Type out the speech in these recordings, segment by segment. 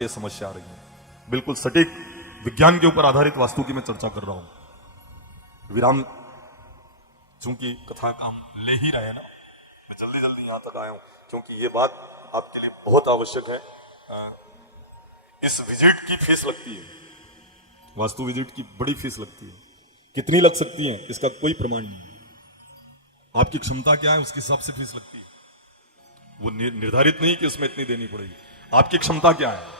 ये समस्या आ रही है। बिल्कुल सटीक विज्ञान के ऊपर आधारित वास्तु की मैं चर्चा कर रहा हूं। विराम चूंकि कथा का हम ले ही रहे हैं ना, मैं जल्दी जल्दी यहां तक आया हूं क्योंकि ये बात आपके लिए बहुत आवश्यक है। इस विजिट की फीस लगती है, वास्तु विजिट की बड़ी फीस लगती है। कितनी लग सकती है इसका कोई प्रमाण नहीं, आपकी क्षमता क्या है उसके हिसाब से फीस लगती है। वो निर्धारित नहीं कि उसमें इतनी देनी पड़ेगी, आपकी क्षमता क्या है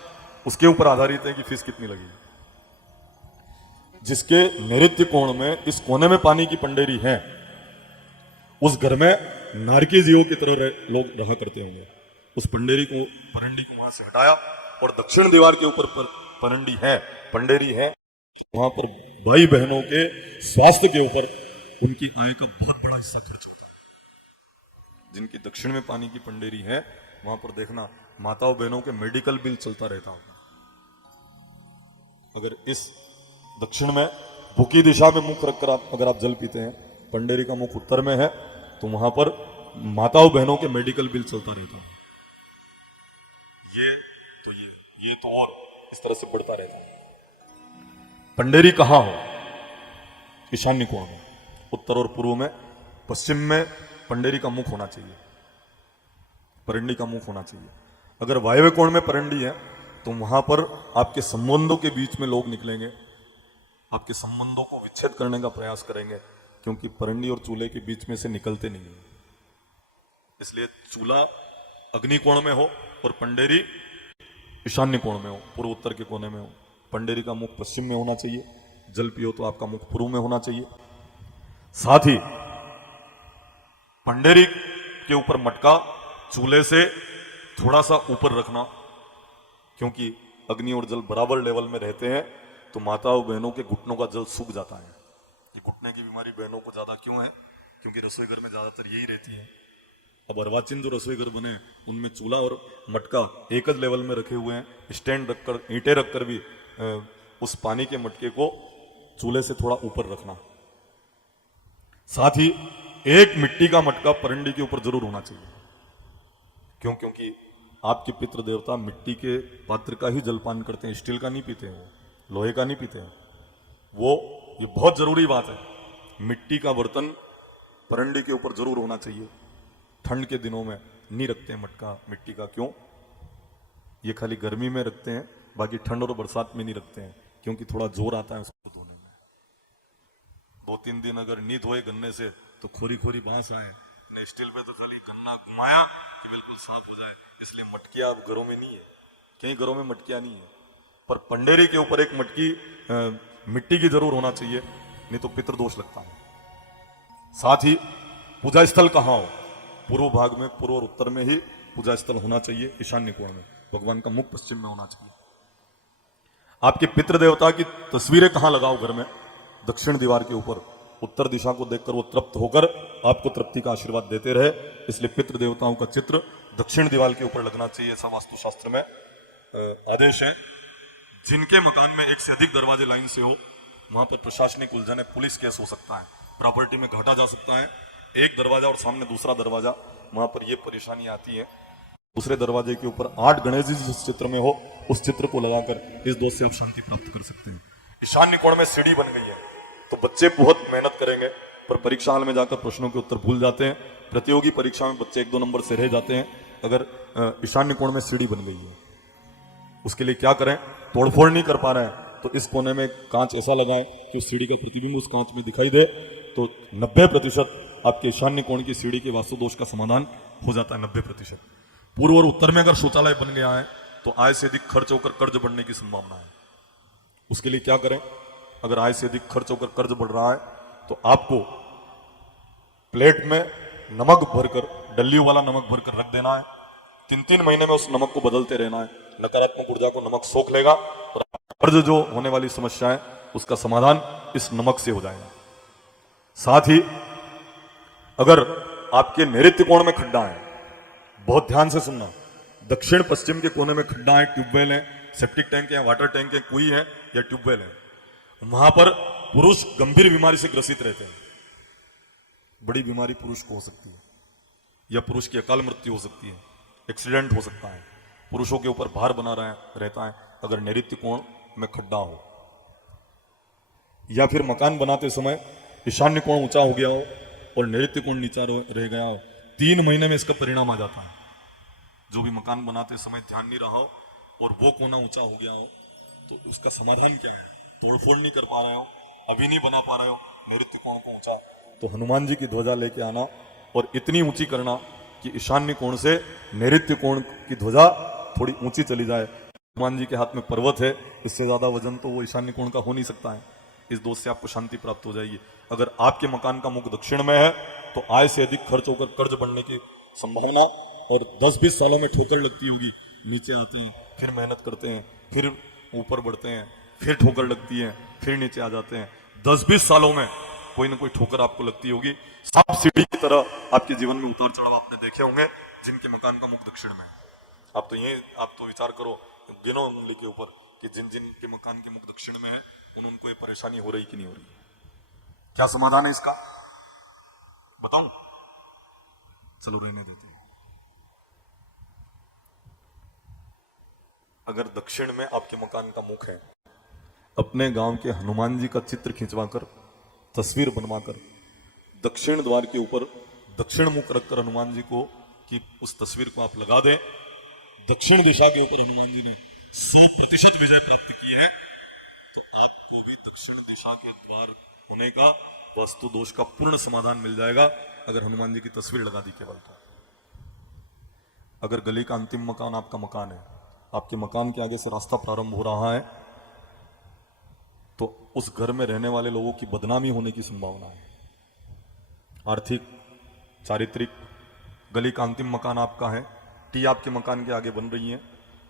उसके ऊपर आधारित है कि फीस कितनी लगेगी। जिसके नैऋत्य कोण में इस कोने में पानी की पंडेरी है, उस घर में नारकी जीवों की तरह लोग रहा करते होंगे। उस पंडेरी को परंडी को वहां से हटाया और दक्षिण दीवार के ऊपर परंडी है, पंडेरी है, वहां पर भाई बहनों के स्वास्थ्य के ऊपर उनकी आय का बहुत बड़ा हिस्सा खर्च होता है। जिनकी दक्षिण में पानी की पंडेरी है वहां पर देखना माताओं बहनों के मेडिकल बिल चलता रहता होगा। अगर इस दक्षिण में भूखी दिशा में मुख रखकर अगर आप जल पीते हैं, पंडेरी का मुख उत्तर में है, तो वहां पर माताओं बहनों के मेडिकल बिल चलता रहता है। ये तो और इस तरह से बढ़ता रहता है। पंडेरी कहां हो? ईशान्य कोण में, उत्तर और पूर्व में, पश्चिम में पंडेरी का मुख होना चाहिए, परंडी का मुख होना चाहिए। अगर वायव्य कोण में परंडी है तो वहां पर आपके संबंधों के बीच में लोग निकलेंगे, आपके संबंधों को विच्छेद करने का प्रयास करेंगे, क्योंकि परंडी और चूल्हे के बीच में से निकलते नहीं है। इसलिए चूल्हा अग्नि कोण में हो और पंडेरी ईशान्य कोण में हो, पूर्व उत्तर के कोने में हो। पंडेरी का मुख पश्चिम में होना चाहिए, जल पियो तो आपका मुख पूर्व में होना चाहिए। साथ ही पंडेरी के ऊपर मटका चूल्हे से थोड़ा सा ऊपर रखना, क्योंकि अग्नि और जल बराबर लेवल में रहते हैं तो माताओं बहनों के घुटनों का जल सूख जाता है। ये घुटने की बीमारी बहनों को ज्यादा क्यों है? क्योंकि रसोई घर में ज्यादातर यही रहती है। अब अर्वाचीन जो रसोई घर बने उनमें चूल्हा और मटका एक ही लेवल में रखे हुए हैं, स्टैंड रखकर, ईंटें रखकर भी उस पानी के मटके को चूल्हे से थोड़ा ऊपर रखना। साथ ही एक मिट्टी का मटका परंडी के ऊपर जरूर होना चाहिए। क्यों? क्योंकि आपके पितृ देवता मिट्टी के पात्र का ही जलपान करते हैं, स्टील का नहीं पीते हैं, वो लोहे का नहीं पीते हैं। ये बहुत जरूरी बात है। मिट्टी का बर्तन परंडी के ऊपर जरूर होना चाहिए। ठंड के दिनों में नहीं रखते हैं मटका मिट्टी का, क्यों? ये खाली गर्मी में रखते हैं, बाकी ठंड और बरसात में नहीं रखते हैं, क्योंकि थोड़ा जोर आता है उसको धोने में। 2-3 दिन अगर नहीं धोए गन्ने से तो खोरी खोरी बांस आए, ने स्टील पे तो खाली गन्ना घुमाया कि बिल्कुल साफ हो जाए। इसलिए मटकियां अब घरों में नहीं है, कई घरों में मटकियां नहीं है, पर पंडेरी के ऊपर एक मटकी मिट्टी की जरूर होना चाहिए, नहीं तो पितृदोष लगता है। साथ ही पूजा स्थल कहां हो? पूर्व भाग में, पूर्व और उत्तर में ही पूजा स्थल होना चाहिए, ईशान्य कोण में। भगवान का मुख पश्चिम में होना चाहिए। आपके पितृ देवता की तस्वीरें कहां लगाओ घर में? दक्षिण दीवार के ऊपर। उत्तर दिशा को देखकर वो तृप्त होकर आपको तृप्ति का आशीर्वाद देते रहे, इसलिए पितृ देवताओं का चित्र दक्षिण दीवार के ऊपर लगना चाहिए। ऐसा वास्तुशास्त्र में आदेश है। जिनके मकान में एक से अधिक दरवाजे लाइन से हो, वहां पर प्रशासनिक उलझन है, पुलिस केस हो सकता है, प्रॉपर्टी में घाटा जा सकता है। एक दरवाजा और सामने दूसरा दरवाजा, वहां पर यह परेशानी आती है। दूसरे दरवाजे के ऊपर 8 गणेश जी जिस चित्र में हो, उस चित्र को लगाकर इस दोष से आप शांति प्राप्त कर सकते हैं। ईशान्य कोण में सीढ़ी बन गई है तो बच्चे बहुत मेहनत करेंगे, पर परीक्षा हाल में जाकर प्रश्नों के उत्तर भूल जाते हैं। प्रतियोगी परीक्षा में बच्चे 1-2 नंबर से रह जाते हैं। अगर ईशान्य कोण में सीढ़ी बन गई है, उसके लिए क्या करें? तोड़फोड़ नहीं कर पा रहे हैं तो इस कोने में कांच ऐसा लगाएं कि उस सीढ़ी का प्रतिबिंब उस कांच में दिखाई दे, तो 90% आपके ईशान्य कोण की सीढ़ी के वास्तु दोष का समाधान हो जाता है। 90%। पूर्व और उत्तर में अगर शौचालय बन गया है तो आय से अधिक खर्च होकर कर्ज बढ़ने की संभावना है। उसके लिए क्या करें? अगर आय से अधिक खर्च होकर कर्ज बढ़ रहा है तो आपको प्लेट में नमक भरकर, डल्ली वाला नमक भरकर रख देना है। 3-3 महीने में उस नमक को बदलते रहना है। नकारात्मक ऊर्जा को नमक सोख लेगा और कर्ज जो होने वाली समस्या है उसका समाधान इस नमक से हो जाएगा। साथ ही अगर आपके नैऋत्य कोण में खड्डा है, बहुत ध्यान से सुनना, दक्षिण पश्चिम के कोने में खड्डा है, ट्यूबवेल है, सेप्टिक टैंक है, वाटर टैंक है, कुई है या ट्यूबवेल है, वहां पर पुरुष गंभीर बीमारी से ग्रसित रहते हैं। बड़ी बीमारी पुरुष को हो सकती है, या पुरुष की अकाल मृत्यु हो सकती है, एक्सीडेंट हो सकता है। पुरुषों के ऊपर भार बना रहता है अगर नैऋत्य कोण में खड्डा हो, या फिर मकान बनाते समय ईशान्य कोण ऊंचा हो गया हो और नैऋत्य कोण नीचा रह गया हो, 3 महीने में इसका परिणाम आ जाता है। जो भी मकान बनाते समय ध्यान नहीं रहा हो और वो कोना ऊंचा हो गया हो तो उसका समाधान क्या है? तोड़फोड़ नहीं कर पा रहे हो, अभी नहीं बना पा रहे हो नैऋत्य कोण को ऊंचा, तो हनुमान जी की ध्वजा लेके आना और इतनी ऊंची करना कि ईशान्य कोण से नैऋत्य कोण की ध्वजा थोड़ी ऊंची चली जाए। हनुमान जी के हाथ में पर्वत है, इससे ज्यादा वजन तो वो ईशान्य कोण का हो नहीं सकता है। इस दोष से आपको शांति प्राप्त हो जाएगी। अगर आपके मकान का मुख दक्षिण में है तो आय से अधिक खर्च होकर कर्ज बढ़ने की संभावना, और 10-20 सालों में ठोकर लगती होगी, नीचे आते हैं, फिर मेहनत करते हैं, फिर ऊपर बढ़ते हैं, फिर ठोकर लगती है, फिर नीचे आ जाते हैं। 10-20 सालों में कोई ना कोई ठोकर आपको लगती होगी। सांप सीढ़ी की तरह आपके जीवन में उतार चढ़ाव आपने देखे होंगे जिनके मकान का मुख दक्षिण में है। आप तो विचार करो, गिनो उंगली के ऊपर कि जिन जिन के मकान के मुख दक्षिण में है उनको ये परेशानी हो रही कि नहीं हो रही। क्या समाधान है इसका बताऊं? चलो रहने देते हैं। अगर दक्षिण में आपके मकान का मुख है, अपने गांव के हनुमान जी का चित्र खिंचवाकर, तस्वीर बनवाकर दक्षिण द्वार के ऊपर दक्षिण मुख रखकर हनुमान जी को कि उस तस्वीर को आप लगा दें, दक्षिण दिशा के ऊपर हनुमान जी ने 100% विजय प्राप्त की है, तो आपको भी दक्षिण दिशा के द्वार होने का, वास्तु दोष का पूर्ण समाधान मिल जाएगा अगर हनुमान जी की तस्वीर लगा दी केवल। तो अगर गली का अंतिम मकान आपका मकान है, आपके मकान के आगे से रास्ता प्रारंभ हो रहा है, तो उस घर में रहने वाले लोगों की बदनामी होने की संभावना है। आर्थिक, चारित्रिक, गली का अंतिम मकान आपका है, टी आपके मकान के आगे बन रही है,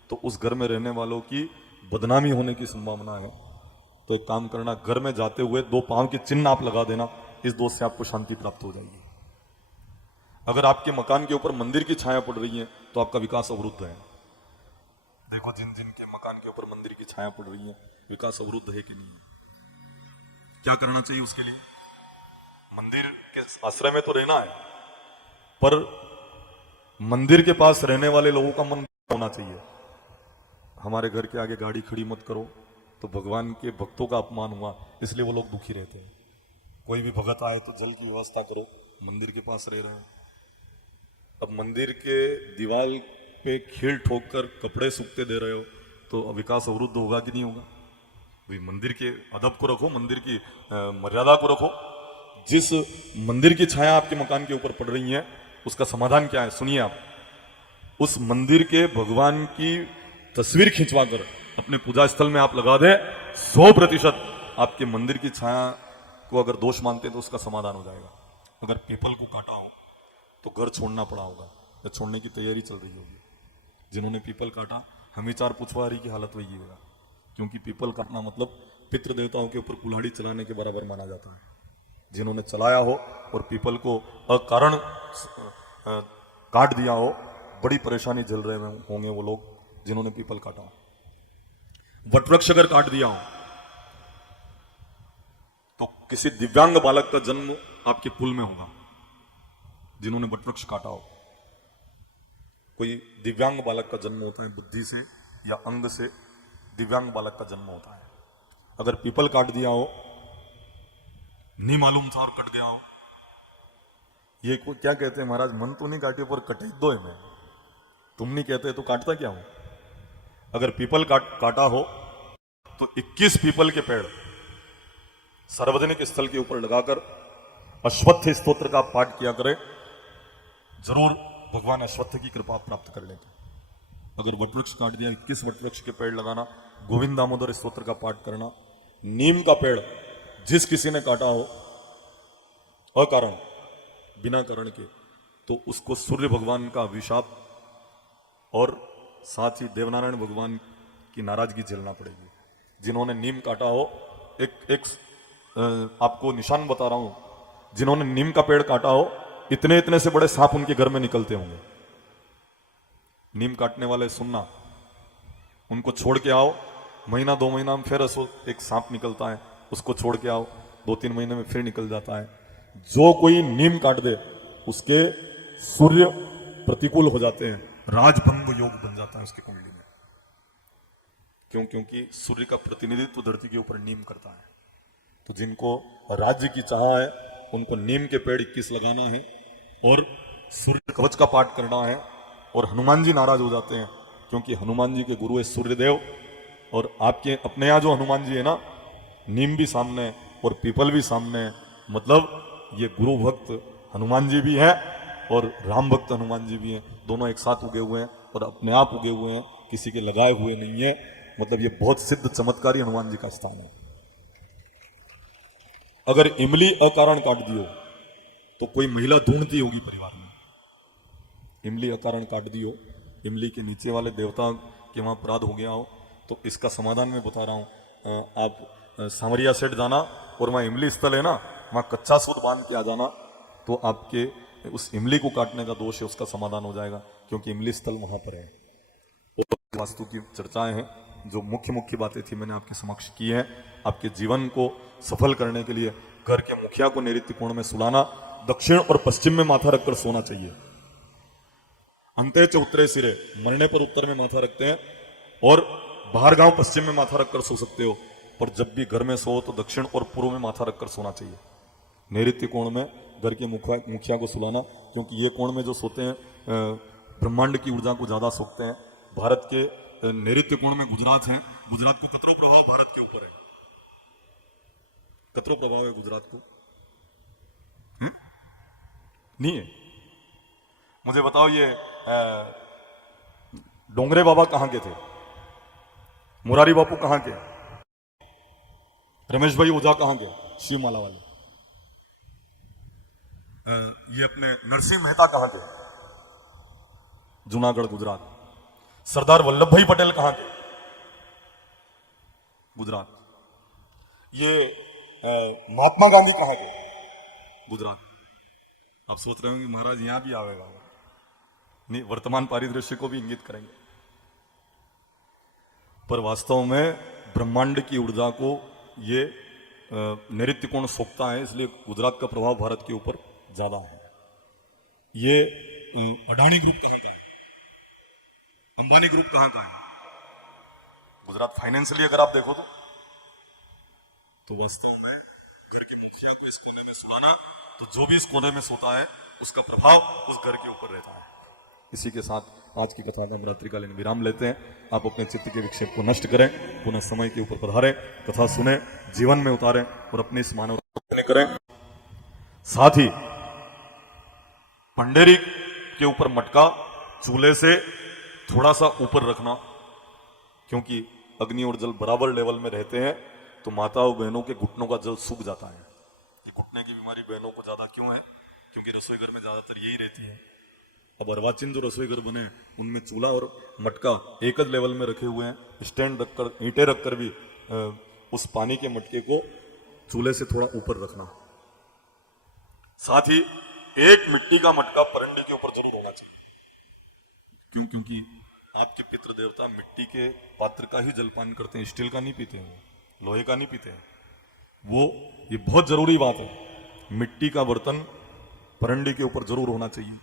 तो उस घर में रहने वालों की बदनामी होने की संभावना है। तो एक काम करना, घर में जाते हुए 2 पांव के चिन्ह आप लगा देना, इस दोष से आपको शांति प्राप्त हो जाएगी। अगर आपके मकान के ऊपर मंदिर की छाया पड़ रही है तो आपका विकास अवरुद्ध है। देखो जिन जिन के मकान के ऊपर मंदिर की छाया पड़ रही है, विकास अवरुद्ध है कि नहीं है? क्या करना चाहिए उसके लिए? मंदिर के आश्रय में तो रहना है, पर मंदिर के पास रहने वाले लोगों का मन होना चाहिए। हमारे घर के आगे गाड़ी खड़ी मत करो, तो भगवान के भक्तों का अपमान हुआ, इसलिए वो लोग दुखी रहते हैं। कोई भी भगत आए तो जल की व्यवस्था करो, मंदिर के पास रह रहे हो। अब मंदिर के दीवार पे खील ठोक कर कपड़े सूखते दे रहे हो, तो विकास अवरुद्ध होगा कि नहीं होगा? भाई मंदिर के अदब को रखो, मंदिर की मर्यादा को रखो। जिस मंदिर की छाया आपके मकान के ऊपर पड़ रही है, उसका समाधान क्या है सुनिए आप। उस मंदिर के भगवान की तस्वीर खिंचवाकर अपने पूजा स्थल में आप लगा दे, 100% आपके मंदिर की छाया को अगर दोष मानते हैं तो उसका समाधान हो जाएगा। अगर पीपल को काटा हो तो घर छोड़ना पड़ा होगा, या छोड़ने की तैयारी चल रही होगी। जिन्होंने पीपल काटा, हमें 4 पुछवारी की हालत वही होगा, क्योंकि पीपल काटना मतलब पितृ देवताओं के ऊपर कुल्हाड़ी चलाने के बराबर माना जाता है। जिन्होंने चलाया हो और पीपल को अकारण काट दिया हो, बड़ी परेशानी झेल रहे होंगे वो लोग जिन्होंने पीपल काटा हो। वटवृक्ष अगर काट दिया हो तो किसी दिव्यांग बालक का जन्म आपके कुल में होगा, जिन्होंने वटवृक्ष काटा हो। कोई दिव्यांग बालक का जन्म होता है, बुद्धि से या अंग से दिव्यांग बालक का जन्म होता है। अगर पीपल काट दिया हो, नहीं मालूम था और कट गया हो, ये को क्या कहते हैं महाराज, मन तो नहीं काटे पर कटे दो है। मैं तुम नहीं कहते तो काटता क्या हो? अगर पीपल काटा हो तो 21 पीपल के पेड़ सार्वजनिक स्थल के ऊपर लगाकर अश्वत्थ स्तोत्र का पाठ किया करें, जरूर भगवान अश्वत्थ की कृपा प्राप्त कर लेंगे। अगर वटवृक्ष काट दिया, 21 वटवृक्ष के पेड़ लगाना, गोविंद दामोदर स्तोत्र का पाठ करना। नीम का पेड़ जिस किसी ने काटा हो अकारण, बिना कारण के, तो उसको सूर्य भगवान का अभिशाप और साथ ही देवनारायण भगवान की नाराजगी झेलना पड़ेगी। जिन्होंने नीम काटा हो, एक आपको निशान बता रहा हूं, जिन्होंने नीम का पेड़ काटा हो, इतने इतने से बड़े सांप उनके घर में निकलते होंगे। नीम काटने वाले सुनना, उनको छोड़ के आओ, महीना 2 महीना में फिर एक सांप निकलता है, उसको छोड़ के आओ, 2-3 महीने में फिर निकल जाता है। जो कोई नीम काट दे उसके सूर्य प्रतिकूल हो जाते हैं, राजभंग योग बन जाता है उसकी कुंडली में। क्यों? क्योंकि सूर्य का प्रतिनिधित्व धरती के ऊपर नीम करता है। तो जिनको राज्य की चाह है उनको नीम के पेड़ 21 लगाना है और सूर्य कवच का पाठ करना है। और हनुमान जी नाराज हो जाते हैं क्योंकि हनुमान जी के गुरु है सूर्यदेव, और आपके अपने यहाँ जो हनुमान जी है ना, नीम भी सामने और पीपल भी सामने है। मतलब ये गुरु भक्त हनुमान जी भी है और राम भक्त हनुमान जी भी हैं, दोनों एक साथ उगे हुए हैं और अपने आप उगे हुए हैं, किसी के लगाए हुए नहीं है। मतलब ये बहुत सिद्ध चमत्कारी हनुमान जी का स्थान है। अगर इमली अकारण काट दियो तो कोई महिला ढूंढती होगी परिवार में। इमली अकारण काट दियो, इमली के नीचे वाले देवता के वहां अपराध हो गया हो, तो इसका समाधान मैं बता रहा हूं। आप सांवरिया सेठ जाना और वहां इमली स्थल है ना, वहां कच्चा सूत बांध के आ जाना, तो आपके उस इमली को काटने का दोष है उसका समाधान हो जाएगा, क्योंकि इमली स्थल वहां पर है। और वास्तु की चर्चाएं हैं, जो मुख्य मुख्य बातें थी मैंने आपके समक्ष की हैं। आपके जीवन को सफल करने के लिए घर के मुखिया को नैऋत्य कोण में सुलाना, दक्षिण और पश्चिम में माथा रखकर सोना चाहिए। अंते च उत्तरे सिरे, मरने पर उत्तर में माथा रखते हैं, और बाहर गांव पश्चिम में माथा रखकर सो सकते हो, पर जब भी घर में सो तो दक्षिण और पूर्व में माथा रखकर सोना चाहिए। नैऋत्य कोण में घर के मुखिया को सुलाना, क्योंकि ये कोण में जो सोते हैं ब्रह्मांड की ऊर्जा को ज्यादा सोखते हैं। भारत के नैऋत्य कोण में गुजरात है। गुजरात को कतरो प्रभाव भारत के ऊपर है? कतरो प्रभाव है गुजरात को? नहीं है। मुझे बताओ, ये डोंगरे बाबा कहां के थे? मुरारी बापू कहां के? रमेश भाई ओझा कहां के? शिवमाला वाले। ये अपने नरसिंह मेहता कहां के? जूनागढ़ गुजरात। सरदार वल्लभ भाई पटेल कहां के? गुजरात। ये महात्मा गांधी कहां के? गुजरात। आप सोच रहे होंगे महाराज यहां भी आवेगा? नहीं, वर्तमान परिदृश्य को भी इंगित करेंगे, पर वास्तव में ब्रह्मांड की ऊर्जा को ये नैऋत्य कोण सोखता है, इसलिए गुजरात का प्रभाव भारत के ऊपर ज्यादा है। ये अडानी ग्रुप कहां का है? अंबानी ग्रुप कहां का है? गुजरात। फाइनेंशियली अगर आप देखो तो वास्तव में घर के मुखिया को इस कोने में सुलाना, तो जो भी इस कोने में सोता है उसका प्रभाव उस घर के ऊपर रहता है। इसी के साथ आज की कथा का हम रात्रिकालीन विराम लेते हैं। आप अपने चित्त के विक्षेप को नष्ट करें, पुनः समय के ऊपर पधारें, कथा सुने, जीवन में उतारें और अपनी इस मानवता करें। साथ ही पंडेरी के ऊपर मटका चूल्हे से थोड़ा सा ऊपर रखना, क्योंकि अग्नि और जल बराबर लेवल में रहते हैं, तो माताओं बहनों के घुटनों का जल सूख जाता है। ये घुटने की बीमारी बहनों को ज्यादा क्यों है? क्योंकि रसोई घर में ज्यादातर यही रहती है। अब अर्वाचीन जो रसोई घर बने उनमें चूल्हा और मटका एक ही लेवल में रखे हुए हैं। स्टैंड रखकर, ईंटें रखकर भी उस पानी के मटके को चूल्हे से थोड़ा ऊपर रखना। साथ ही एक मिट्टी का मटका परंडी के ऊपर जरूर होना चाहिए। क्यों? क्योंकि आपके पितृ देवता मिट्टी के पात्र का ही जलपान करते हैं, स्टील का नहीं पीते हैं, लोहे का नहीं पीते हैं। ये बहुत जरूरी बात है। मिट्टी का बर्तन परंडी के ऊपर जरूर होना चाहिए।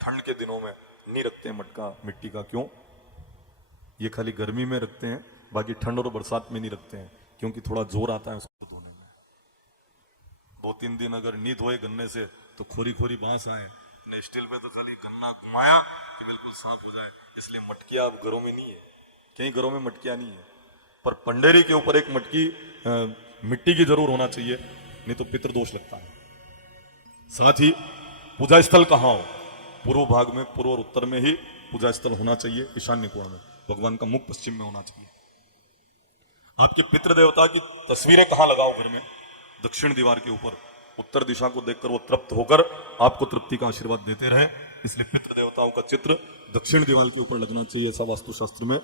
ठंड के दिनों में नहीं रखते हैं मटका मिट्टी का। क्यों? ये खाली गर्मी में रखते हैं, बाकी ठंड और बरसात में नहीं रखते हैं, क्योंकि थोड़ा जोर आता है उसको धोने में। 2-3 दिन अगर नहीं धोए गन्ने से तो खोरी खोरी बांस आए, ने स्टील पे तो खाली गन्ना घुमाया कि बिल्कुल साफ हो जाए। इसलिए मटकियां अब घरों में नहीं है, कई घरों में मटकियां नहीं है, पर पंडेरी के ऊपर एक मटकी मिट्टी की जरूर होना चाहिए, नहीं तो पितृदोष लगता है। साथ ही पूजा स्थल कहाँ हो? पूर्व भाग में, पूर्व और उत्तर में ही पूजा स्थल होना चाहिए। ईशान्य कोण में भगवान का मुख पश्चिम में होना चाहिए। आपके पितृ देवता की तस्वीरें कहाँ लगाओ घर में? दक्षिण दीवार के ऊपर। उत्तर दिशा को देखकर वो तृप्त होकर आपको तृप्ति का आशीर्वाद देते रहे, इसलिए पितृ देवताओं का चित्र दक्षिण दीवार के ऊपर लगना चाहिए। ऐसा वास्तुशास्त्र में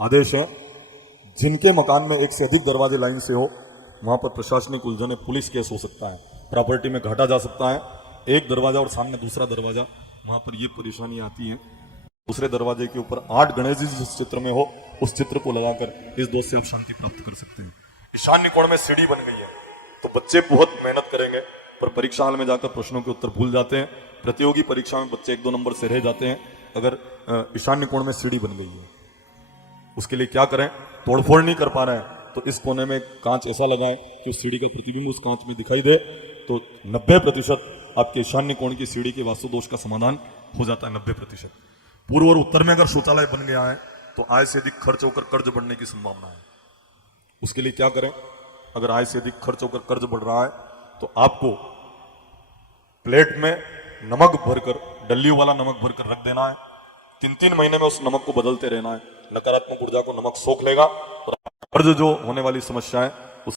आदेश है। जिनके मकान में एक से अधिक दरवाजे लाइन से हो, वहां पर प्रशासनिक उलझन, पुलिस केस हो सकता है, प्रॉपर्टी में घाटा जा सकता है। एक दरवाजा और सामने दूसरा दरवाजा, वहां पर ये परेशानी आती है। दूसरे दरवाजे के ऊपर 8 गणेश जी जिस चित्र में हो, उस चित्र को लगाकर इस दोष से आप शांति प्राप्त कर सकते हैं। ईशान्य कोण में सीढ़ी बन गई है, तो बच्चे बहुत मेहनत करेंगे, पर परीक्षा हाल में जाकर प्रश्नों के उत्तर भूल जाते हैं। प्रतियोगी परीक्षा में बच्चे 1-2 नंबर से रह जाते हैं। अगर ईशान्य कोण में सीढ़ी बन गई है, उसके लिए क्या करें? तोड़फोड़ नहीं कर पा रहे हैं तो इस कोने में कांच ऐसा लगाएं कि उस सीढ़ी का प्रतिबिंब उस कांच में दिखाई दे, तो 90% आपके ईशान्य कोण की सीढ़ी के वास्तु दोष का समाधान हो जाता है। 90%। पूर्व और उत्तर में अगर शौचालय बन गया है तो आय से अधिक खर्च होकर कर्ज बढ़ने की संभावना है। उसके लिए क्या करें? अगर आय से अधिक खर्च होकर कर्ज बढ़ रहा है तो आपको प्लेट में नमक भरकर, डल्ली वाला नमक भरकर रख देना है। 3-3 महीने में उस नमक को बदलते रहना है। नकारात्मक ऊर्जा को नमक सोख लेगा और कर्ज जो होने वाली समस्याएं